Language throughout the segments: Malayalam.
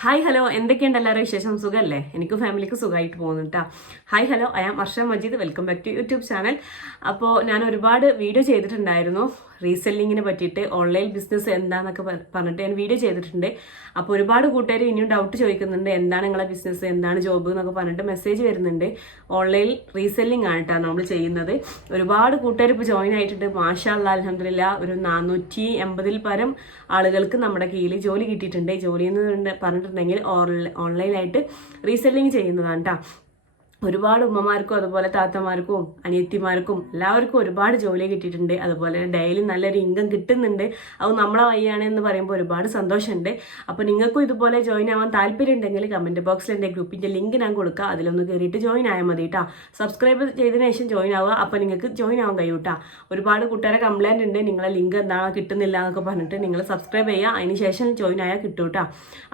ഹായ് ഹലോ എന്തൊക്കെയുണ്ട് എല്ലാവരും വിശേഷം സുഖമല്ലേ? എനിക്ക് ഫാമിലിക്ക് സുഖമായിട്ട് പോകുന്നു കേട്ടോ. Hi hello I am Arsha Majeed. Welcome back to YouTube channel. അപ്പോൾ ഞാൻ ഒരുപാട് വീഡിയോ ചെയ്തിട്ടുണ്ടായിരുന്നു റീസെല്ലിങ്ങിനെ പറ്റിയിട്ട്, ഓൺലൈൻ ബിസിനസ് എന്താണെന്നൊക്കെ പറഞ്ഞിട്ട് ഞാൻ വീഡിയോ ചെയ്തിട്ടുണ്ട്. അപ്പോൾ ഒരുപാട് കൂട്ടുകാർ ഇനിയും ഡൗട്ട് ചോദിക്കുന്നുണ്ട്, എന്താണ് നിങ്ങളെ ബിസിനസ്, എന്താണ് ജോബ് എന്നൊക്കെ പറഞ്ഞിട്ട് മെസ്സേജ് വരുന്നുണ്ട്. ഓൺലൈൻ റീസെല്ലിംഗ് ആണ് കേട്ടോ നമ്മൾ ചെയ്യുന്നത്. ഒരുപാട് കൂട്ടുകാർ ഇപ്പോൾ ജോയിൻ ആയിട്ടുണ്ട്. മാഷാ അല്ലാഹ് അൽഹംദുലില്ലാ ഒരു 480 പരം ആളുകൾക്ക് നമ്മുടെ കീഴിൽ ജോലി കിട്ടിയിട്ടുണ്ട്. ജോലി എന്ന് പറഞ്ഞിട്ടുണ്ടെങ്കിൽ ഓൺലൈനായിട്ട് റീസെല്ലിംഗ് ചെയ്യുന്നതാണ് കേട്ടോ. ഒരുപാട് ഉമ്മമാർക്കും അതുപോലെ താത്തമാർക്കും അനിയത്തിമാർക്കും എല്ലാവർക്കും ഒരുപാട് ജോലി കിട്ടിയിട്ടുണ്ട്. അതുപോലെ ഡെയിലി നല്ലൊരു ഇൻകം കിട്ടുന്നുണ്ട്. അത് നമ്മളെ വഴിയാണ് എന്ന് പറയുമ്പോൾ ഒരുപാട് സന്തോഷമുണ്ട്. അപ്പോൾ നിങ്ങൾക്കും ഇതുപോലെ ജോയിൻ ആവാൻ താല്പര്യം ഉണ്ടെങ്കിൽ കമൻറ്റ് ബോക്സിൽ എൻ്റെ ഗ്രൂപ്പിൻ്റെ ലിങ്ക് ഞാൻ കൊടുക്കുക. അതിലൊന്ന് കയറിയിട്ട് ജോയിൻ ആയാൽ മതി കേട്ടോ. സബ്സ്ക്രൈബ് ചെയ്തതിന് ശേഷം ജോയിൻ ആവുക. അപ്പോൾ നിങ്ങൾക്ക് ജോയിൻ ആവാൻ കഴിയും കേട്ടോ. ഒരുപാട് കൂട്ടുകാരെ കംപ്ലയിൻ്റ് ഉണ്ട്, നിങ്ങളെ ലിങ്ക് എന്താണോ കിട്ടുന്നില്ല എന്നൊക്കെ പറഞ്ഞിട്ട്. നിങ്ങൾ സബ്സ്ക്രൈബ് ചെയ്യുക, അതിന് ശേഷം ജോയിൻ ആയാൽ കിട്ടും കേട്ടോ.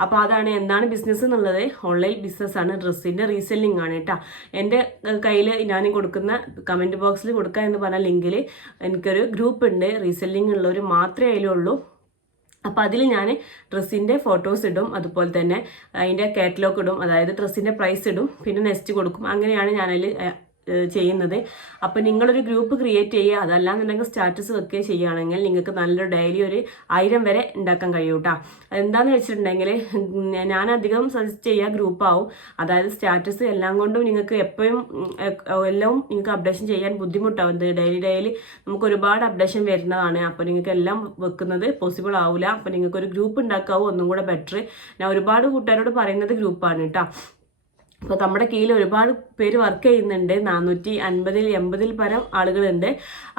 അപ്പോൾ അതാണ് എന്താണ് ബിസിനസ് എന്നുള്ളത്. ഓൺലൈൻ ബിസിനസ്സാണ്, ഡ്രസ്സിൻ്റെ റീസെല്ലിംഗ് ആണ് കേട്ടോ. എൻ്റെ കയ്യിൽ ഞാൻ കൊടുക്കുന്ന കമൻറ്റ് ബോക്സിൽ കൊടുക്കുക എന്ന് പറഞ്ഞ ലിങ്കിൽ എനിക്കൊരു ഗ്രൂപ്പ് ഉണ്ട്. റീസെല്ലിംഗ് ഉള്ളവർ മാത്രമേ അതിലുള്ളൂ. അപ്പോൾ അതിൽ ഞാൻ ഡ്രസ്സിൻ്റെ ഫോട്ടോസ് ഇടും, അതുപോലെ തന്നെ അതിൻ്റെ കാറ്റലോഗ് ഇടും, അതായത് ഡ്രസ്സിൻ്റെ പ്രൈസ് ഇടും, പിന്നെ നെക്സ്റ്റ് കൊടുക്കും. അങ്ങനെയാണ് ഞാനതിൽ ചെയ്യുന്നത്. അപ്പോൾ നിങ്ങളൊരു ഗ്രൂപ്പ് ക്രിയേറ്റ് ചെയ്യുക, അതല്ലാന്നുണ്ടെങ്കിൽ സ്റ്റാറ്റസ് വെക്കുക ചെയ്യുകയാണെങ്കിൽ നിങ്ങൾക്ക് നല്ലൊരു ഡെയിലി ഒരു 1000 വരെ ഉണ്ടാക്കാൻ കഴിയും കേട്ടോ. എന്താണെന്ന് വെച്ചിട്ടുണ്ടെങ്കിൽ ഞാൻ അധികം സജസ്റ്റ് ചെയ്യുക ഗ്രൂപ്പാവും. അതായത് സ്റ്റാറ്റസ് എല്ലാം കൊണ്ടും നിങ്ങൾക്ക് എപ്പോഴും എല്ലാം നിങ്ങൾക്ക് അപ്ഡേഷൻ ചെയ്യാൻ ബുദ്ധിമുട്ടാവും. ഡെയിലി നമുക്ക് ഒരുപാട് അപ്ഡേഷൻ വരുന്നതാണ്. അപ്പോൾ നിങ്ങൾക്ക് എല്ലാം വെക്കുന്നത് പോസിബിൾ ആവില്ല. അപ്പോൾ നിങ്ങൾക്ക് ഒരു ഗ്രൂപ്പ് ഉണ്ടാക്കാവും ഒന്നും കൂടെ ബെറ്റർ. ഞാൻ ഒരുപാട് കൂട്ടുകാരോട് പറയുന്നത് ഗ്രൂപ്പാണ് കേട്ടോ. അപ്പോൾ നമ്മുടെ കീഴിൽ ഒരുപാട് പേര് വർക്ക് ചെയ്യുന്നുണ്ട്. 450-80 പരം ആളുകളുണ്ട്.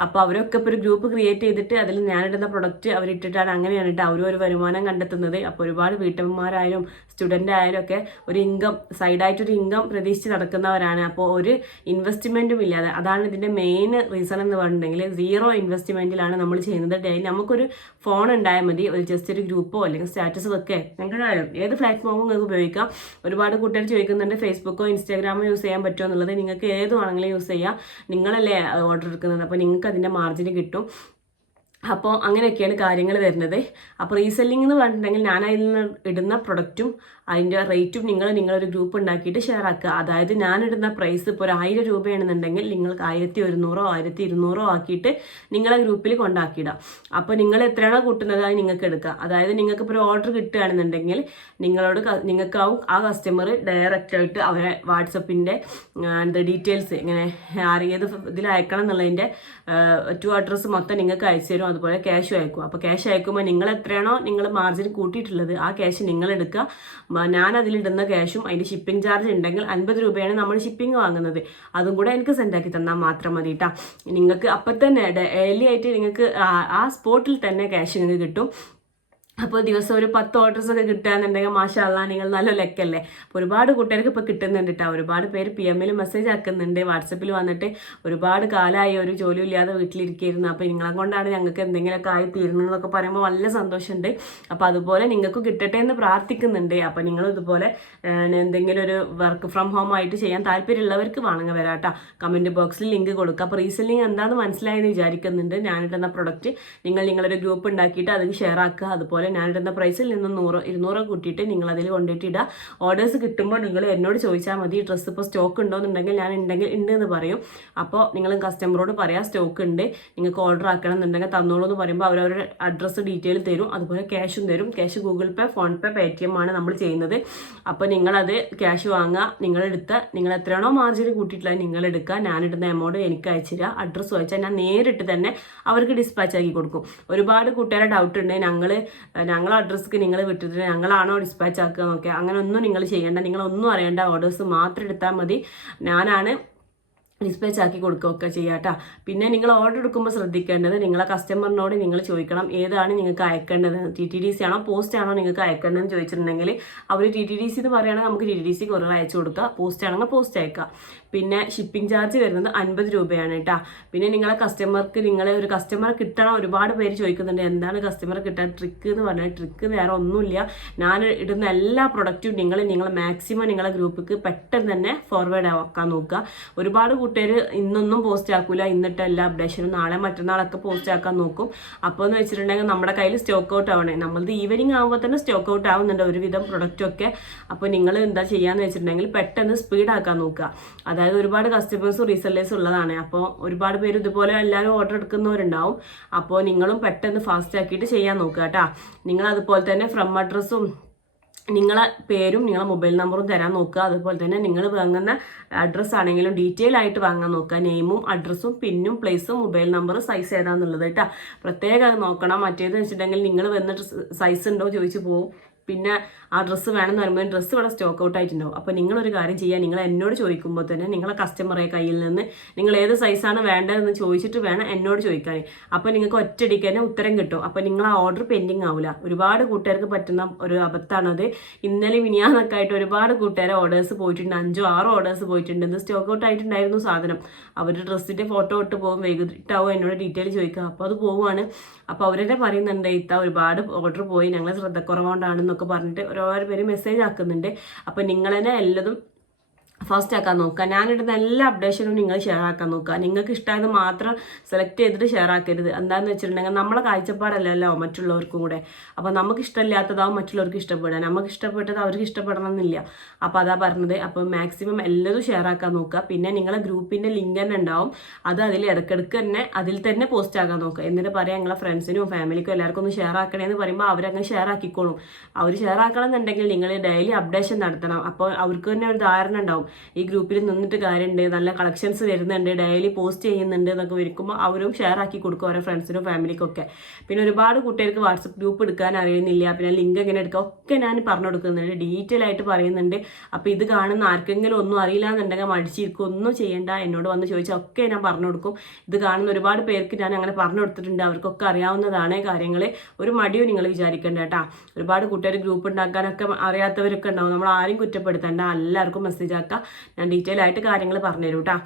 അപ്പോൾ അവരൊക്കെ ഇപ്പോൾ ഒരു ഗ്രൂപ്പ് ക്രിയേറ്റ് ചെയ്തിട്ട് അതിൽ ഞാനിടുന്ന പ്രൊഡക്റ്റ് അവരിട്ടിട്ടാണ്, അങ്ങനെയാണ് കേട്ടോ അവരും ഒരു വരുമാനം കണ്ടെത്തുന്നത്. അപ്പോൾ ഒരുപാട് വീട്ടമ്മമാരായാലും സ്റ്റുഡൻ്റ് ആയാലും ഒക്കെ ഒരു ഇൻകം, സൈഡായിട്ടൊരു ഇൻകം പ്രതീക്ഷിച്ച് നടക്കുന്നവരാണ്. അപ്പോൾ ഒരു ഇൻവെസ്റ്റ്മെൻറ്റും ഇല്ലാതെ, അതാണ് ഇതിൻ്റെ മെയിൻ റീസൺ എന്ന് പറഞ്ഞിട്ടുണ്ടെങ്കിൽ 0 ഇൻവെസ്റ്റ്മെൻറ്റിലാണ് നമ്മൾ ചെയ്യുന്നത്. ഡെയിലി നമുക്കൊരു ഫോൺ ഉണ്ടായാൽ മതി, ഒരു ജസ്റ്റ് ഒരു ഗ്രൂപ്പോ അല്ലെങ്കിൽ സ്റ്റാറ്റസ് ഒക്കെ നിങ്ങൾക്കായാലും ഏത് പ്ലാറ്റ്ഫോമും നിങ്ങൾക്ക് ഉപയോഗിക്കാം. ഒരുപാട് കൂട്ടുകാർ ചോദിക്കുന്നുണ്ട് ഫേസ്ബുക്കോ ഇൻസ്റ്റാഗ്രാമോ യൂസ് ചെയ്യാൻ പറ്റുമോ എന്നുള്ളത്. നിങ്ങൾക്ക് ഏത് വേണമെങ്കിലും യൂസ് ചെയ്യാം. നിങ്ങളല്ലേ ഓർഡർ എടുക്കുന്നത്, അപ്പോൾ നിങ്ങൾക്ക് അതിൻ്റെ മാർജിൻ കിട്ടും. അപ്പോൾ അങ്ങനെയൊക്കെയാണ് കാര്യങ്ങൾ വരുന്നത്. അപ്പോൾ റീസെല്ലിംഗ് എന്ന് പറഞ്ഞിട്ടുണ്ടെങ്കിൽ ഞാൻ അതിൽ നിന്ന് ഇടുന്ന പ്രൊഡക്റ്റും അതിൻ്റെ റേറ്റും നിങ്ങളൊരു ഗ്രൂപ്പ് ഉണ്ടാക്കിയിട്ട് ഷെയർ ആക്കുക. അതായത് ഞാനിടുന്ന പ്രൈസ് ഇപ്പോൾ 1000 രൂപയാണെന്നുണ്ടെങ്കിൽ നിങ്ങൾക്ക് 1100 1200 ആക്കിയിട്ട് നിങ്ങളെ ഗ്രൂപ്പിൽ കൊണ്ടാക്കിയിടാം. അപ്പോൾ നിങ്ങൾ എത്രയാണോ കൂട്ടുന്നത് അത് നിങ്ങൾക്ക് എടുക്കാം. അതായത് നിങ്ങൾക്ക് ഇപ്പോൾ ഒരു ഓർഡർ കിട്ടുകയാണെന്നുണ്ടെങ്കിൽ നിങ്ങൾക്കാവും ആ കസ്റ്റമർ ഡയറക്റ്റായിട്ട് അവരെ വാട്സപ്പിൻ്റെ ഡീറ്റെയിൽസ് ഇങ്ങനെ ഏത് ഇതിൽ അയക്കണം എന്നുള്ളതിൻ്റെ അഡ്രസ്സ് മൊത്തം നിങ്ങൾക്ക് അയച്ചു തരും. അതുപോലെ ക്യാഷും അയക്കും. അപ്പോൾ ക്യാഷ് അയക്കുമ്പോൾ നിങ്ങൾ എത്രയാണോ നിങ്ങൾ മാർജിൻ കൂട്ടിയിട്ടുള്ളത് ആ ക്യാഷ് നിങ്ങൾ എടുക്കുക. ഞാൻ അതിലിടുന്ന ക്യാഷും അതിൻ്റെ ഷിപ്പിംഗ് ചാർജ് ഉണ്ടെങ്കിൽ 50 രൂപയാണ് നമ്മൾ ഷിപ്പിംഗ് വാങ്ങുന്നത്. അതും കൂടെ എനിക്ക് സെൻഡാക്കി തന്നാൽ മാത്രം മതി കേട്ടോ. നിങ്ങൾക്ക് അപ്പം തന്നെ ഡെയിലി ആയിട്ട് നിങ്ങൾക്ക് ആ സ്പോട്ടിൽ തന്നെ ക്യാഷ് നിങ്ങൾക്ക് കിട്ടും. അപ്പോൾ ദിവസം ഒരു 10 ഓർഡേഴ്സ് ഒക്കെ കിട്ടുകയെന്നുണ്ടെങ്കിൽ മാഷാ അല്ലാഹ് നിങ്ങൾ നല്ല ലക്കല്ലേ. അപ്പോൾ ഒരുപാട് കൂട്ടുകാർക്ക് ഇപ്പോൾ കിട്ടുന്നുണ്ട് കേട്ടോ. ഒരുപാട് പേര് PM മെസ്സേജ് ആക്കുന്നുണ്ട്, വാട്സപ്പിൽ വന്നിട്ട് ഒരുപാട് കാലമായി ഒരു ജോലി ഇല്ലാതെ വീട്ടിലിരിക്കുന്നു, അപ്പോൾ നിങ്ങളെ കൊണ്ടാണ് ഞങ്ങൾക്ക് എന്തെങ്കിലുമൊക്കെ ആയി തീരുന്നതെന്നൊക്കെ പറയുമ്പോൾ നല്ല സന്തോഷമുണ്ട്. അപ്പോൾ അതുപോലെ നിങ്ങൾക്കും കിട്ടട്ടെ എന്ന് പ്രാർത്ഥിക്കുന്നുണ്ട്. അപ്പോൾ നിങ്ങൾ ഇതുപോലെ എന്തെങ്കിലും ഒരു വർക്ക് ഫ്രം ഹോം ആയിട്ട് ചെയ്യാൻ താല്പര്യമുള്ളവർക്ക് വേണമെങ്കിൽ വരാം കേട്ടോ. കമൻറ്റ് ബോക്സിൽ ലിങ്ക് കൊടുക്കുക. അപ്പോൾ റീസെല്ലിംഗ് എന്താണെന്ന് മനസ്സിലായെന്ന് വിചാരിക്കുന്നുണ്ട്. ഞാനിടുന്ന പ്രൊഡക്റ്റ് നിങ്ങളൊരു ഗ്രൂപ്പ് ഉണ്ടാക്കിയിട്ട് അതിൽ ഷെയർ ആക്കുക. അതുപോലെ ഞാനിടുന്ന പ്രൈസിൽ നിന്ന് 100-200 കൂട്ടിയിട്ട് നിങ്ങൾ അതിൽ കൊണ്ടിട്ട് ഇടുക. ഓർഡേഴ്സ് കിട്ടുമ്പോൾ നിങ്ങൾ എന്നോട് ചോദിച്ചാൽ മതി, ഡ്രസ്സ് ഇപ്പോൾ സ്റ്റോക്ക് ഉണ്ടോയെന്നുണ്ടെങ്കിൽ ഞാൻ ഉണ്ട് എന്ന് പറയും. അപ്പോൾ നിങ്ങൾ കസ്റ്റമറോട് പറയാം സ്റ്റോക്ക് ഉണ്ട്, നിങ്ങൾക്ക് ഓർഡർ ആക്കണം എന്നുണ്ടെങ്കിൽ തന്നോളൂ എന്ന് പറയുമ്പോൾ അവരവരുടെ അഡ്രസ്സ് ഡീറ്റെയിൽ തരും. അതുപോലെ ക്യാഷും തരും. ക്യാഷ് ഗൂഗിൾ പേ, ഫോൺ പേ, Paytm ആണ് നമ്മൾ ചെയ്യുന്നത്. അപ്പോൾ നിങ്ങളത് ക്യാഷ് വാങ്ങുക. നിങ്ങൾ എത്രയാണോ മാർജിൻ കൂട്ടിയിട്ടുള്ളത് നിങ്ങളെടുക്കുക. ഞാനിടുന്ന എമൗണ്ട് എനിക്ക് അയച്ചു തരിക. അഡ്രസ്സ് വായിച്ചാൽ ഞാൻ നേരിട്ട് തന്നെ അവർക്ക് ഡിസ്പാച്ച് ആക്കി കൊടുക്കും. ഒരുപാട് കൂട്ടുകാരെ ഡൗട്ട് ഉണ്ട്, ഞങ്ങളെ അഡ്രസ്ക്ക് നിങ്ങൾ വിട്ടിട്ട് ഞങ്ങളാണോ ഡിസ്പാച്ച് ആക്കുക എന്നൊക്കെ. അങ്ങനെ ഒന്നും നിങ്ങൾ ചെയ്യേണ്ട, നിങ്ങളൊന്നും അറിയേണ്ട. ഓർഡേഴ്സ് മാത്രം എടുത്താൽ മതി. ഞാനാണ് ഡിസ്പാച്ച് ആക്കി കൊടുക്കുകയൊക്കെ ചെയ്യാം കേട്ടോ. പിന്നെ നിങ്ങൾ ഓർഡർ എടുക്കുമ്പോൾ ശ്രദ്ധിക്കേണ്ടത്, നിങ്ങളെ കസ്റ്റമറിനോട് നിങ്ങൾ ചോദിക്കണം ഏതാണ് നിങ്ങൾക്ക് അയക്കേണ്ടത്. TTDC ആണോ പോസ്റ്റ് ആണോ നിങ്ങൾക്ക് അയക്കേണ്ടതെന്ന് ചോദിച്ചിട്ടുണ്ടെങ്കിൽ അവർ TTDC എന്ന് പറയുകയാണെങ്കിൽ നമുക്ക് TTDC കൊറിയർ അയച്ചു കൊടുക്കുക. പോസ്റ്റ് ആണെങ്കിൽ പോസ്റ്റ് അയക്കുക. പിന്നെ ഷിപ്പിംഗ് ചാർജ് വരുന്നത് 50 രൂപയാണ് കേട്ടോ. പിന്നെ നിങ്ങളെ ഒരു കസ്റ്റമറെ കിട്ടണം. ഒരുപാട് പേര് ചോദിക്കുന്നുണ്ട് എന്താണ് കസ്റ്റമറെ കിട്ടാൻ ട്രിക്ക് എന്ന് പറഞ്ഞാൽ. ട്രിക്ക് വേറെ ഒന്നുമില്ല. ഞാൻ ഇടുന്ന എല്ലാ പ്രൊഡക്റ്റും നിങ്ങൾ മാക്സിമം നിങ്ങളെ ഗ്രൂപ്പിക്ക് പെട്ടെന്ന് തന്നെ ഫോർവേഡ് ആക്കാൻ നോക്കുക. ഒരുപാട് കൂട്ടുകാർ ഇന്നൊന്നും പോസ്റ്റ് ആക്കൂല, ഇന്നിട്ട് എല്ലാ അപ്ഡേഷനും നാളെ മറ്റന്നാളൊക്കെ പോസ്റ്റ് ആക്കാൻ നോക്കും. അപ്പോൾ എന്ന് വെച്ചിട്ടുണ്ടെങ്കിൽ നമ്മുടെ കയ്യിൽ സ്റ്റോക്ക് ഔട്ട് ആവണേ. നമ്മളത് ഈവനിങ് ആകുമ്പോൾ തന്നെ സ്റ്റോക്ക് ഔട്ട് ആവുന്നുണ്ട് ഒരുവിധം പ്രൊഡക്റ്റൊക്കെ. അപ്പോൾ നിങ്ങൾ എന്താ ചെയ്യാന്ന് വെച്ചിട്ടുണ്ടെങ്കിൽ പെട്ടെന്ന് സ്പീഡാക്കാൻ നോക്കുക. അതായത് ഒരുപാട് കസ്റ്റമേഴ്സും റീസെല്ലേഴ്സും ഉള്ളതാണ്. അപ്പോൾ ഒരുപാട് പേര് ഇതുപോലെ എല്ലാവരും ഓർഡർ എടുക്കുന്നവരുണ്ടാവും. അപ്പോൾ നിങ്ങളും പെട്ടെന്ന് ഫാസ്റ്റ് ആക്കിയിട്ട് ചെയ്യാൻ നോക്കുക കേട്ടോ. നിങ്ങൾ അതുപോലെ തന്നെ ഫ്രം അഡ്രസ്സും നിങ്ങളെ പേരും നിങ്ങളെ മൊബൈൽ നമ്പറും തരാൻ നോക്കുക. അതുപോലെ തന്നെ നിങ്ങൾ വാങ്ങുന്ന അഡ്രസ്സ് ആണെങ്കിലും ഡീറ്റെയിൽ ആയിട്ട് വാങ്ങാൻ നോക്കുക. നെയിമും അഡ്രസ്സും പിന്നും പ്ലേസും മൊബൈൽ നമ്പർ സൈസ് ഏതാന്നുള്ളത് കേട്ടോ പ്രത്യേകം നോക്കണം. മറ്റേത് വെച്ചിട്ടുണ്ടെങ്കിൽ നിങ്ങൾ വന്നിട്ട് സൈസ് ഉണ്ടോ ചോദിച്ചു പോകും. പിന്നെ ആ ഡ്രസ്സ് വേണമെന്ന് പറയുമ്പോൾ ഡ്രസ്സ് ഇവിടെ സ്റ്റോക്ക് ഔട്ട് ആയിട്ടുണ്ടാവും. അപ്പോൾ നിങ്ങളൊരു കാര്യം ചെയ്യുക, നിങ്ങൾ എന്നോട് ചോദിക്കുമ്പോൾ തന്നെ നിങ്ങളെ കസ്റ്റമറെ കയ്യിൽ നിന്ന് നിങ്ങൾ ഏത് സൈസാണ് വേണ്ടതെന്ന് ചോദിച്ചിട്ട് വേണം എന്നോട് ചോദിക്കാൻ. അപ്പോൾ നിങ്ങൾക്ക് ഒറ്റയടിക്ക് തന്നെ ഉത്തരം കിട്ടും. അപ്പോൾ നിങ്ങൾ ആ ഓർഡർ പെൻഡിങ് ആവില്ല. ഒരുപാട് കൂട്ടുകാർക്ക് പറ്റുന്ന ഒരു അബദ്ധമാണത്. ഇന്നലെ വിനിയാന്നൊക്കെ ആയിട്ട് ഒരുപാട് കൂട്ടുകാരെ ഓർഡേഴ്സ് പോയിട്ടുണ്ട്, 5-6 ഓർഡേഴ്സ് പോയിട്ടുണ്ട്. ഇത് സ്റ്റോക്ക് ഔട്ട് ആയിട്ടുണ്ടായിരുന്നു സാധനം. അവർ ഡ്രസ്സിൻ്റെ ഫോട്ടോ ഇട്ട് പോകും, വൈകിട്ടാവും എന്നോട് ഡീറ്റെയിൽ ചോദിക്കുക. അപ്പോൾ അത് പോവുകയാണ്. അപ്പോൾ അവരെന്നെ പറയുന്നുണ്ട് ഇത്ത ഒരുപാട് ഓർഡർ പോയി, ഞങ്ങൾ ശ്രദ്ധക്കുറവുകൊണ്ടാണെന്നൊക്കെ പറഞ്ഞിട്ട് ഒരുപാട് പേര് മെസ്സേജ് ആക്കുന്നുണ്ട്. അപ്പോൾ നിങ്ങൾ തന്നെ എല്ലതും ഫാസ്റ്റ് ആക്കാൻ നോക്കുക. ഞാനിടുന്ന എല്ലാ അപ്ഡേഷനും നിങ്ങൾ ഷെയർ ആക്കാൻ നോക്കുക. നിങ്ങൾക്ക് ഇഷ്ടമായത് മാത്രം സെലക്ട് ചെയ്തിട്ട് ഷെയർ ആക്കരുത്. എന്താണെന്ന് വെച്ചിട്ടുണ്ടെങ്കിൽ നമ്മളെ കാഴ്ചപ്പാടല്ലല്ലോ മറ്റുള്ളവർക്കും കൂടെ. അപ്പോൾ നമുക്ക് ഇഷ്ടമില്ലാത്തതാവും മറ്റുള്ളവർക്ക് ഇഷ്ടപ്പെടുക, നമുക്ക് ഇഷ്ടപ്പെട്ടത് അവർക്ക് ഇഷ്ടപ്പെടണം എന്നില്ല. അപ്പോൾ അതാ പറഞ്ഞത്. അപ്പോൾ മാക്സിമം എല്ലാവരും ഷെയർ ആക്കാൻ നോക്കുക. പിന്നെ നിങ്ങളെ ഗ്രൂപ്പിൻ്റെ ലിങ്ക് തന്നെ ഉണ്ടാവും, അത് അതിൽ ഇടയ്ക്കിടയ്ക്ക് തന്നെ അതിൽ തന്നെ പോസ്റ്റ് ആക്കാൻ നോക്കുക. എന്നിട്ട് പറയാം നിങ്ങളെ ഫ്രണ്ട്സിനും ഫാമിലിക്കും എല്ലാവർക്കും ഒന്ന് ഷെയർ ആക്കണേന്ന് പറയുമ്പോൾ അവരങ്ങ് ഷെയർ ആക്കിക്കോളും. അവർ ഷെയർ ആക്കണം എന്നുണ്ടെങ്കിൽ നിങ്ങൾ ഡെയിലി അപ്ഡേഷൻ നടത്തണം. അപ്പോൾ അവർക്ക് തന്നെ ഒരു ധാരണ ഉണ്ടാവും ഈ ഗ്രൂപ്പിൽ നിന്നിട്ട് കാര്യമുണ്ട്, നല്ല കളക്ഷൻസ് വരുന്നുണ്ട്, ഡെയിലി പോസ്റ്റ് ചെയ്യുന്നുണ്ട് എന്നൊക്കെ വരിക്കുമ്പോൾ അവരും ഷെയർ ആക്കി കൊടുക്കും ഓരോ ഫ്രണ്ട്സിനും ഫാമിലിക്കൊക്കെ. പിന്നെ ഒരുപാട് കുട്ടികൾക്ക് വാട്സപ്പ് ഗ്രൂപ്പ് എടുക്കാൻ അറിയുന്നില്ല, പിന്നെ ലിങ്ക് എങ്ങനെ എടുക്കുക ഒക്കെ ഞാൻ പറഞ്ഞു കൊടുക്കുന്നുണ്ട്, ഡീറ്റെയിൽ ആയിട്ട് പറയുന്നുണ്ട്. അപ്പോൾ ഇത് കാണുന്ന ആർക്കെങ്കിലും ഒന്നും അറിയില്ല എന്നുണ്ടെങ്കിൽ മടിച്ചിരിക്കും, ഒന്നും ചെയ്യേണ്ട, എന്നോട് വന്ന് ചോദിച്ചാൽ ഒക്കെ ഞാൻ പറഞ്ഞു കൊടുക്കും. ഇത് കാണുന്ന ഒരുപാട് പേർക്ക് ഞാൻ അങ്ങനെ പറഞ്ഞു കൊടുത്തിട്ടുണ്ട്, അവർക്കൊക്കെ അറിയാവുന്നതാണ് കാര്യങ്ങൾ. ഒരു മടിയോ നിങ്ങൾ വിചാരിക്കേണ്ട കേട്ടാ. ഒരുപാട് കൂട്ടുകാർ ഗ്രൂപ്പ് ഉണ്ടാക്കാനൊക്കെ അറിയാത്തവരൊക്കെ ഉണ്ടാവും, നമ്മൾ ആരും കുറ്റപ്പെടുത്തേണ്ട, എല്ലാവർക്കും മെസ്സേജ് ആക്കുക. ഞാൻ ഡീറ്റെയിൽ ആയിട്ട് കാര്യങ്ങൾ പറഞ്ഞുതരും കേട്ടോ.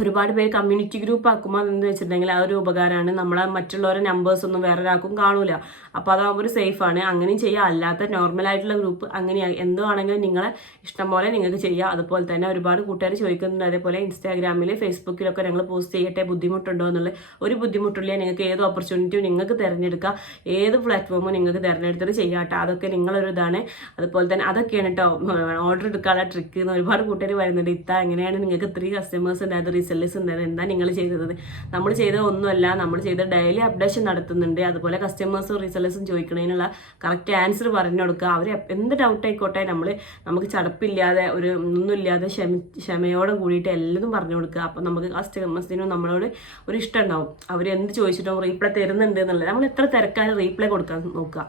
ഒരുപാട് പേര് കമ്മ്യൂണിറ്റി ഗ്രൂപ്പ് ആക്കുമ്പോൾ എന്ന് വെച്ചിട്ടുണ്ടെങ്കിൽ ആ ഒരു ഉപകാരമാണ്. നമ്മളെ മറ്റുള്ളവരുടെ നമ്പേഴ്സ് ഒന്നും വേറെ ഒരാൾക്കും കാണൂല. അപ്പോൾ അതാകുമ്പോൾ ഒരു സേഫാണ്. അങ്ങനെയും ചെയ്യുക. അല്ലാത്ത നോർമലായിട്ടുള്ള ഗ്രൂപ്പ് അങ്ങനെയാണ് എന്തുവാണെങ്കിലും നിങ്ങളെ ഇഷ്ടം പോലെ നിങ്ങൾക്ക് ചെയ്യാം. അതുപോലെ തന്നെ ഒരുപാട് കൂട്ടുകാർ ചോദിക്കുന്നുണ്ട്, അതേപോലെ ഇൻസ്റ്റാഗ്രാമിൽ ഫേസ്ബുക്കിലൊക്കെ ഞങ്ങൾ പോസ്റ്റ് ചെയ്യട്ടെ, ബുദ്ധിമുട്ടുണ്ടോ എന്നുള്ളത്. ഒരു ബുദ്ധിമുട്ടില്ല. നിങ്ങൾക്ക് ഏത് ഓപ്പർച്യൂണിറ്റിയും നിങ്ങൾക്ക് തിരഞ്ഞെടുക്കാം, ഏത് പ്ലാറ്റ്ഫോമും നിങ്ങൾക്ക് തിരഞ്ഞെടുത്തിട്ട് ചെയ്യാട്ടോ. അതൊക്കെ നിങ്ങളൊരു ഇതാണ്. അതുപോലെ തന്നെ അതൊക്കെയാണ് കേട്ടോ ഓർഡർ എടുക്കാനുള്ള ട്രിക്ക് എന്ന് ഒരുപാട് കൂട്ടുകാർ വരുന്നുണ്ട്. ഇത്ത എങ്ങനെയാണ് നിങ്ങൾക്ക് 3 കസ്റ്റമേഴ്സ് ഉണ്ടായത്, റിസെല്ലേഴ്സ് ഉണ്ടായത്, എന്താ നിങ്ങൾ ചെയ്തത്? നമ്മൾ ചെയ്ത ഒന്നുമല്ല, നമ്മൾ ചെയ്ത ഡെയിലി അപ്ഡേഷൻ നടത്തുന്നുണ്ട്. അതുപോലെ കസ്റ്റമേഴ്സും റിസെല്ലേഴ്സും ചോദിക്കുന്നതിനുള്ള കറക്റ്റ് ആൻസർ പറഞ്ഞു കൊടുക്കുക. അവർ എന്ത് ഡൗട്ട് ആയിക്കോട്ടെ നമുക്ക് ചടപ്പില്ലാതെ ഒന്നുമില്ലാതെ ക്ഷമയോടെ കൂടിയിട്ട് എല്ലാതും പറഞ്ഞു കൊടുക്കുക. അപ്പം നമുക്ക് കസ്റ്റമേഴ്സിനും നമ്മളോട് ഒരു ഇഷ്ടം ഉണ്ടാവും. അവർ എന്ത് ചോദിച്ചിട്ടും റീപ്ലൈ തരുന്നുണ്ട് എന്നുള്ളത്. നമ്മൾ എത്ര തിരക്കാലും റീപ്ലൈ കൊടുക്കാൻ നോക്കുക.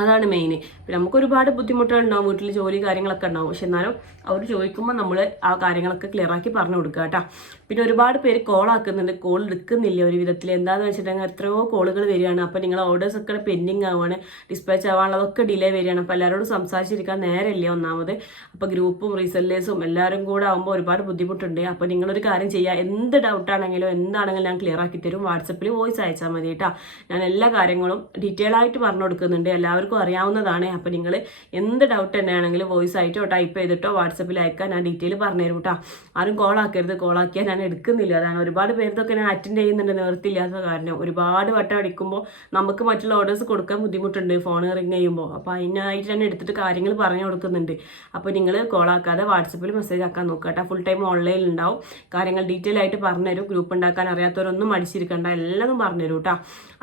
അതാണ് മെയിൻ. പിന്നെ നമുക്ക് ഒരുപാട് ബുദ്ധിമുട്ടുകളുണ്ടാവും, വീട്ടിൽ ജോലി കാര്യങ്ങളൊക്കെ ഉണ്ടാവും. പക്ഷെ എന്നാലും അവർ ചോദിക്കുമ്പോൾ നമ്മൾ ആ കാര്യങ്ങളൊക്കെ ക്ലിയർ ആക്കി പറഞ്ഞു കൊടുക്കുക കേട്ടോ. പിന്നെ ഒരുപാട് പേര് കോൾ ആക്കുന്നുണ്ട്, കോൾ എടുക്കുന്നില്ല ഒരു വിധത്തിൽ. എന്താണെന്ന് വെച്ചിട്ടുണ്ടെങ്കിൽ എത്രയോ കോളുകൾ വരികയാണ്. അപ്പോൾ നിങ്ങളെ ഓർഡേഴ്സൊക്കെ പെൻഡിങ് ആവുകയാണ്, ഡിസ്പാച്ച് ആവാനുള്ളതൊക്കെ ഡിലേ വരികയാണ്. അപ്പോൾ എല്ലാവരോടും സംസാരിച്ചിരിക്കാൻ നേരമില്ല ഒന്നാമത്. അപ്പോൾ ഗ്രൂപ്പും റീസെല്ലേഴ്സും എല്ലാവരും കൂടെ ആകുമ്പോൾ ഒരുപാട് ബുദ്ധിമുട്ടുണ്ട്. അപ്പോൾ നിങ്ങളൊരു കാര്യം ചെയ്യുക, എന്ത് ഡൗട്ടാണെങ്കിലും എന്താണെങ്കിലും ഞാൻ ക്ലിയർ ആക്കി തരും. വാട്സപ്പിൽ വോയിസ് അയച്ചാൽ മതി കേട്ടോ. ഞാൻ എല്ലാ കാര്യങ്ങളും ഡീറ്റെയിൽ ആയിട്ട് പറഞ്ഞു കൊടുക്കുന്നുണ്ട്, എല്ലാവർക്കും അറിയാവുന്നതാണ്. അപ്പോൾ നിങ്ങൾ എന്ത് ഡൗട്ട് തന്നെയാണെങ്കിലും വോയിസ് ആയിട്ടോ ടൈപ്പ് ചെയ്തിട്ടോ വാട്സപ്പിൽ അയക്കാൻ ഞാൻ ഡീറ്റെയിൽ പറഞ്ഞുതരും കേട്ടോ. ആരും കോൾ ആക്കരുത്, കോൾ ആക്കിയാൽ ഞാൻ എടുക്കുന്നില്ല. അതാണ് ഒരുപാട് പേരതൊക്കെ ഞാൻ അറ്റൻഡ് ചെയ്യുന്നുണ്ട്, നിവർത്തില്ലാത്ത കാരണം. ഒരുപാട് വട്ടം അടിക്കുമ്പോൾ നമുക്ക് മറ്റുള്ള ഓർഡേഴ്സ് കൊടുക്കാൻ ബുദ്ധിമുട്ടുണ്ട് ഫോൺ റിങ് ചെയ്യുമ്പോൾ. അപ്പോൾ അതിനായിട്ട് ഞാൻ എടുത്തിട്ട് കാര്യങ്ങൾ പറഞ്ഞു കൊടുക്കുന്നുണ്ട്. അപ്പോൾ നിങ്ങൾ കോൾ ആക്കാതെ വാട്സപ്പിൽ മെസ്സേജ് ആക്കാൻ നോക്കുക കേട്ടോ. ഫുൾ ടൈം ഓൺലൈനിൽ ഉണ്ടാവും, കാര്യങ്ങൾ ഡീറ്റെയിൽ ആയിട്ട് പറഞ്ഞുതരും. ഗ്രൂപ്പ് ഉണ്ടാക്കാൻ അറിയാത്തവരൊന്നും മടിച്ചിരിക്കണ്ട, എല്ലാതും പറഞ്ഞുതരും കേട്ടോ.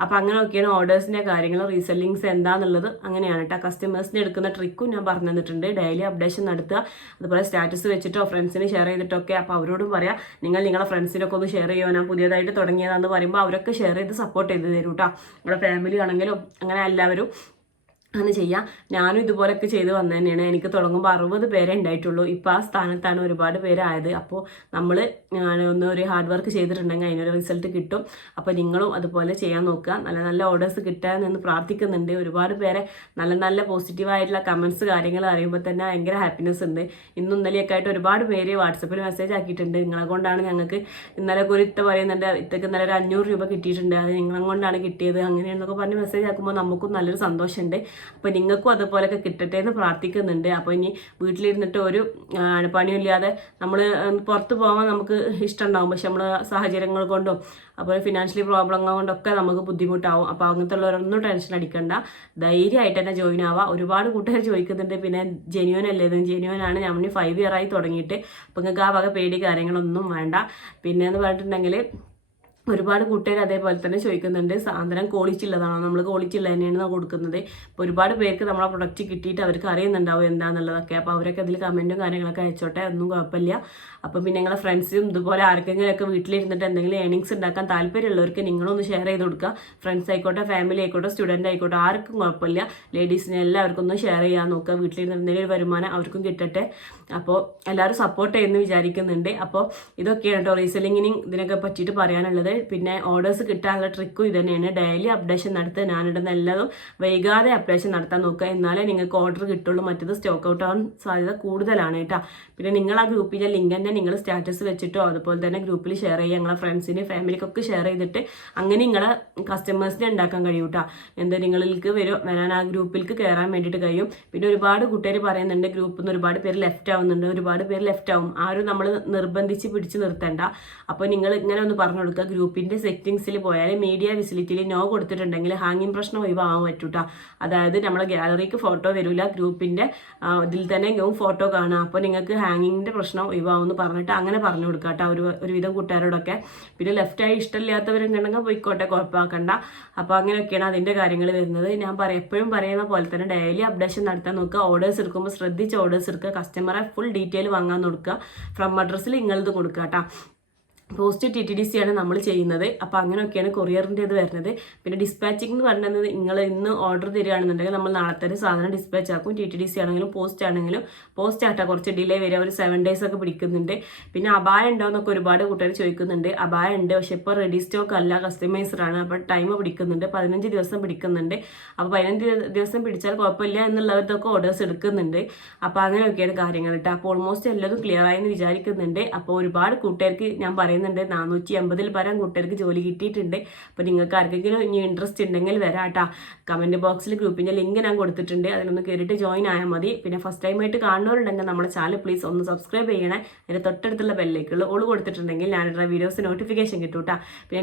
അപ്പോൾ അങ്ങനെയൊക്കെയാണ് ഓർഡേഴ്സിൻ്റെ കാര്യങ്ങൾ. റീസെല്ലിങ്സ് എന്താണെന്നുള്ളത് അങ്ങനെയാണ് കേട്ടോ. കസ്റ്റമേഴ്സിന് എടുക്കുന്ന ട്രിക്കും ഞാൻ പറഞ്ഞു തന്നിട്ടുണ്ട്. ഡെയിലി അപ്ഡേഷൻ നടത്തുക, അതുപോലെ സ്റ്റാറ്റസ് വെച്ചിട്ടോ ഫ്രണ്ട്സിന് ഷെയർ ചെയ്തിട്ടൊക്കെ. അപ്പോൾ അവരോടും പറയാം, നിങ്ങളെ ഫ്രണ്ട്സിനൊക്കെ ഒന്ന് ഷെയർ ചെയ്യുമോ, ഞാൻ പുതിയതായിട്ട് തുടങ്ങിയതാണെന്ന് പറയുമ്പോൾ അവരൊക്കെ ഷെയർ ചെയ്ത് സപ്പോർട്ട് ചെയ്ത് തരും കേട്ടോ. നമ്മുടെ ഫാമിലി ആണെങ്കിലും അങ്ങനെ എല്ലാവരും അന്ന് ചെയ്യാം. ഞാനും ഇതുപോലൊക്കെ ചെയ്ത് വന്നു തന്നെയാണ്. എനിക്ക് തുടങ്ങുമ്പോൾ 60 പേരെ ഉണ്ടായിട്ടുള്ളൂ. ഇപ്പോൾ ആ സ്ഥാനത്താണ് ഒരുപാട് പേരായത്. അപ്പോൾ നമ്മൾ ഒരു ഹാർഡ് വർക്ക് ചെയ്തിട്ടുണ്ടെങ്കിൽ അതിനൊരു റിസൾട്ട് കിട്ടും. അപ്പോൾ നിങ്ങളും അതുപോലെ ചെയ്യാൻ നോക്കുക. നല്ല നല്ല ഓർഡേഴ്സ് കിട്ടാമെന്ന് പ്രാർത്ഥിക്കുന്നുണ്ട്. ഒരുപാട് പേരെ നല്ല നല്ല പോസിറ്റീവായിട്ടുള്ള കമൻസ് കാര്യങ്ങൾ അറിയുമ്പോൾ തന്നെ ഭയങ്കര ഹാപ്പിനെസ് ഉണ്ട്. ഇന്നും ഇന്നലെയൊക്കെ ആയിട്ട് ഒരുപാട് പേര് വാട്സപ്പിൽ മെസ്സേജ് ആക്കിയിട്ടുണ്ട്, നിങ്ങളെ കൊണ്ടാണ് ഞങ്ങൾക്ക് ഇന്നലെ ഒരു ഇത്ത പറയുന്നുണ്ട്, ഇത്തക്ക് ഇന്നലെ ഒരു 500 രൂപ കിട്ടിയിട്ടുണ്ട്, അത് നിങ്ങളെ കൊണ്ടാണ് കിട്ടിയത് അങ്ങനെയാണെന്നൊക്കെ പറഞ്ഞ് മെസ്സേജ് ആക്കുമ്പോൾ നമുക്കും നല്ലൊരു സന്തോഷമുണ്ട്. അപ്പോൾ നിങ്ങൾക്കും അതുപോലെയൊക്കെ കിട്ടട്ടെ എന്ന് പ്രാർത്ഥിക്കുന്നുണ്ട്. അപ്പോൾ ഇനി വീട്ടിലിരുന്നിട്ട് ഒരു പണിയില്ലാതെ നമ്മൾ പുറത്ത് പോകാൻ നമുക്ക് ഇഷ്ടമുണ്ടാകും, പക്ഷെ നമ്മൾ സാഹചര്യങ്ങൾ കൊണ്ടും അപ്പോൾ ഫിനാൻഷ്യലി പ്രോബ്ലങ്ങൾ കൊണ്ടൊക്കെ നമുക്ക് ബുദ്ധിമുട്ടാവും. അപ്പോൾ അങ്ങനത്തെ ഉള്ളവരൊന്നും ടെൻഷൻ അടിക്കണ്ട, ധൈര്യമായിട്ട് തന്നെ ജോയിൻ ആവാം. ഒരുപാട് കൂട്ടുകാർ ചോദിക്കുന്നുണ്ട് പിന്നെ ജെന്യുവൻ അല്ലേ ഇത്? ജെന്യുവനാണ്, ഞാൻ 5 ഇയർ ആയി തുടങ്ങിയിട്ട്. അപ്പോൾ നിങ്ങൾക്ക് ആ വക പേടി കാര്യങ്ങളൊന്നും വേണ്ട. പിന്നെ എന്ന് പറഞ്ഞിട്ടുണ്ടെങ്കിൽ ഒരുപാട് കൂട്ടുകാർ അതേപോലെ തന്നെ ചോദിക്കുന്നുണ്ട്, സാധനം ക്വാളിറ്റി ഉള്ളതാണോ? നമ്മൾ ക്വാളിറ്റി ഉള്ള തന്നെയാണ് കൊടുക്കുന്നത്. അപ്പോൾ ഒരുപാട് പേർക്ക് നമ്മളെ പ്രൊഡക്റ്റ് കിട്ടിയിട്ട് അവർക്ക് അറിയുന്നുണ്ടാവും എന്താണെന്നുള്ളതൊക്കെ. അപ്പോൾ അവരൊക്കെ അതിൽ കമൻറ്റും കാര്യങ്ങളൊക്കെ അയച്ചോട്ടെ, ഒന്നും കുഴപ്പമില്ല. അപ്പം പിന്നെ നിങ്ങളെ ഫ്രണ്ട്സും ഇതുപോലെ ആർക്കെങ്കിലുമൊക്കെ വീട്ടിലിരുന്നിട്ട് എന്തെങ്കിലും ഏണിങ്സ് ഉണ്ടാക്കാൻ താല്പര്യമുള്ളവർക്ക് നിങ്ങളൊന്ന് ഷെയർ ചെയ്ത് കൊടുക്കുക. ഫ്രണ്ട്സ് ആയിക്കോട്ടെ, ഫാമിലി ആയിക്കോട്ടെ, സ്റ്റുഡൻ്റ് ആയിക്കോട്ടെ, ആർക്കും കുഴപ്പമില്ല. ലേഡീസിനെ എല്ലാവർക്കും ഒന്ന് ഷെയർ ചെയ്യാൻ നോക്കുക. വീട്ടിലിരുന്ന് എന്തെങ്കിലും ഒരു വരുമാനം അവർക്കും കിട്ടട്ടെ. അപ്പോൾ എല്ലാവരും സപ്പോർട്ട് ചെയ്യുമെന്ന് വിചാരിക്കുന്നുണ്ട്. അപ്പോൾ ഇതൊക്കെയാണ് കേട്ടോ റീസെല്ലിങ്ങിന് ഇതിനൊക്കെ പറ്റിയിട്ട് പറയാനുള്ളത്. പിന്നെ ഓർഡേഴ്സ് കിട്ടാനുള്ള ട്രിക്കും ഇത് തന്നെയാണ്. ഡെയിലി അപ്ഡേഷൻ നടത്തുക, ഞാനിടുന്ന എല്ലാതും വൈകാതെ അപ്ഡേഷൻ നടത്താൻ നോക്കുക, എന്നാലേ നിങ്ങൾക്ക് ഓർഡർ കിട്ടുള്ളൂ. മറ്റത് സ്റ്റോക്ക് ഔട്ട് ആവാൻ സാധ്യത കൂടുതലാണ് കേട്ടോ. പിന്നെ നിങ്ങൾ ആ ഗ്രൂപ്പിൻ്റെ ലിങ്ക് തന്നെ നിങ്ങൾ സ്റ്റാറ്റസ് വെച്ചിട്ടോ അതുപോലെ തന്നെ ഗ്രൂപ്പിൽ ഷെയർ ചെയ്യുക. നിങ്ങളെ ഫ്രണ്ട്സിന് ഫാമിലിക്കൊക്കെ ഷെയർ ചെയ്തിട്ട് അങ്ങനെ നിങ്ങളെ കസ്റ്റമേഴ്സിനെ ഉണ്ടാക്കാൻ കഴിയും കേട്ടോ. എന്താ നിങ്ങളിലേക്ക് വരാൻ ആ ഗ്രൂപ്പിലേക്ക് കയറാൻ വേണ്ടിയിട്ട് കഴിയും. പിന്നെ ഒരുപാട് കൂട്ടുകാർ പറയുന്നുണ്ട് ഗ്രൂപ്പിൽ നിന്ന് ഒരുപാട് പേര് ലെഫ്റ്റ് ആവുന്നുണ്ട്. ഒരുപാട് പേര് ലെഫ്റ്റ് ആവും, ആരും നമ്മൾ നിർബന്ധിച്ച് പിടിച്ച് നിർത്തണ്ട. അപ്പോൾ നിങ്ങൾ ഇങ്ങനെ ഒന്ന് പറഞ്ഞു കൊടുക്കുക, ഗ്രൂപ്പിൻ്റെ സെറ്റിങ്സിൽ പോയാൽ മീഡിയ വിസിലിറ്റിയിൽ നോ കൊടുത്തിട്ടുണ്ടെങ്കിൽ ഹാങ്ങിങ് പ്രശ്നം ഒഴിവാകാൻ പറ്റൂട്ടാ. അതായത് നമ്മളെ ഗാലറിക്ക് ഫോട്ടോ വരില്ല, ഗ്രൂപ്പിൻ്റെ ഇതിൽ തന്നെ ഫോട്ടോ കാണുക. അപ്പോൾ നിങ്ങൾക്ക് ഹാങ്ങിങ്ങിൻ്റെ പ്രശ്നം ഒഴിവാകുമെന്ന് പറഞ്ഞിട്ട് അങ്ങനെ പറഞ്ഞു കൊടുക്കുക കേട്ടോ ഒരുവിധം കൂട്ടുകാരോടൊക്കെ. പിന്നെ ലെഫ്റ്റായി ഇഷ്ടമില്ലാത്തവരുണ്ടെങ്കിൽ പോയിക്കോട്ടെ, കുഴപ്പമാക്കണ്ട. അപ്പോൾ അങ്ങനെയൊക്കെയാണ് അതിൻ്റെ കാര്യങ്ങൾ വരുന്നത്. ഞാൻ എപ്പോഴും പറയുന്ന പോലെ തന്നെ ഡെയിലി അപ്ഡേഷൻ നടത്താൻ നോക്കുക. ഓർഡേഴ്സ് എടുക്കുമ്പോൾ ശ്രദ്ധിച്ച് ഓർഡേഴ്സ് എടുക്കുക. കസ്റ്റമറെ ഫുൾ ഡീറ്റെയിൽ വാങ്ങാൻ കൊടുക്കുക. ഫ്രം അഡ്രസ്സിൽ നിങ്ങളിത് കൊടുക്കുക കേട്ടോ. പോസ്റ്റ് TTDC ആണ് നമ്മൾ ചെയ്യുന്നത്. അപ്പോൾ അങ്ങനെയൊക്കെയാണ് കൊറിയറിൻ്റെ ഇത് വരുന്നത്. പിന്നെ ഡിസ്പാച്ചിങ് എന്ന് പറയുന്നത് നിങ്ങൾ ഇന്ന് ഓർഡർ തരികയാണെന്നുണ്ടെങ്കിൽ നമ്മൾ നാളെ തന്നെ സാധനം ഡിസ്പാച്ച് ആക്കും. TTDC ആണെങ്കിലും പോസ്റ്റ് ആട്ടാ കുറച്ച് ഡിലേ വരിക, ഒരു 7 days ഒക്കെ പിടിക്കുന്നുണ്ട്. പിന്നെ അബായ ഉണ്ടോ എന്നൊക്കെ ഒരുപാട് കൂട്ടുകാർ ചോദിക്കുന്നുണ്ട്. അബായ ഉണ്ട്, പക്ഷെ ഇപ്പോൾ റെഡി സ്റ്റോക്ക് അല്ല, കസ്റ്റമൈസറാണ്. അപ്പോൾ ടൈം പിടിക്കുന്നുണ്ട്, 15 ദിവസം പിടിക്കുന്നുണ്ട്. അപ്പോൾ 15 ദിവസം പിടിച്ചാൽ കുഴപ്പമില്ല എന്നുള്ളവർക്കൊക്കെ ഓർഡേഴ്സ് എടുക്കുന്നുണ്ട്. അപ്പോൾ അങ്ങനെയൊക്കെയാണ് കാര്യങ്ങൾ കേട്ടോ. അപ്പോൾ ഓൾമോസ്റ്റ് എല്ലാതും ക്ലിയർ ആയെന്ന് വിചാരിക്കുന്നുണ്ട്. അപ്പോൾ ഒരുപാട് കൂട്ടുകാർക്ക് ഞാൻ പറയുന്നുണ്ട് 480 പരം കൂട്ടുകാർക്ക് ജോലി കിട്ടിയിട്ടുണ്ട്. അപ്പോൾ നിങ്ങൾക്ക് ആർക്കെങ്കിലും ഇനി ഇൻട്രസ്റ്റ് ഉണ്ടെങ്കിൽ വരാട്ടാ. കമൻറ്റ് ബോക്സിൽ ഗ്രൂപ്പിൻ്റെ ലിങ്ക് ഞാൻ കൊടുത്തിട്ടുണ്ട്, അതിനൊന്ന് കയറിയിട്ട് ജോയിൻ ആയാൽ മതി. പിന്നെ ഫസ്റ്റ് ടൈം ആയിട്ട് കാണുന്നവരുണ്ടെങ്കിൽ നമ്മുടെ ചാനൽ പ്ലീസ് ഒന്ന് സബ്സ്ക്രൈബ് ചെയ്യണേ. അതിൻ്റെ തൊട്ടടുത്തുള്ള ബെല്ലേക്കുള്ള ഓൾ കൊടുത്തിട്ടുണ്ടെങ്കിൽ ഞാനിടുന്ന വീഡിയോസ് നോട്ടിഫിക്കേഷൻ കിട്ടും കേട്ടോ. പിന്നെ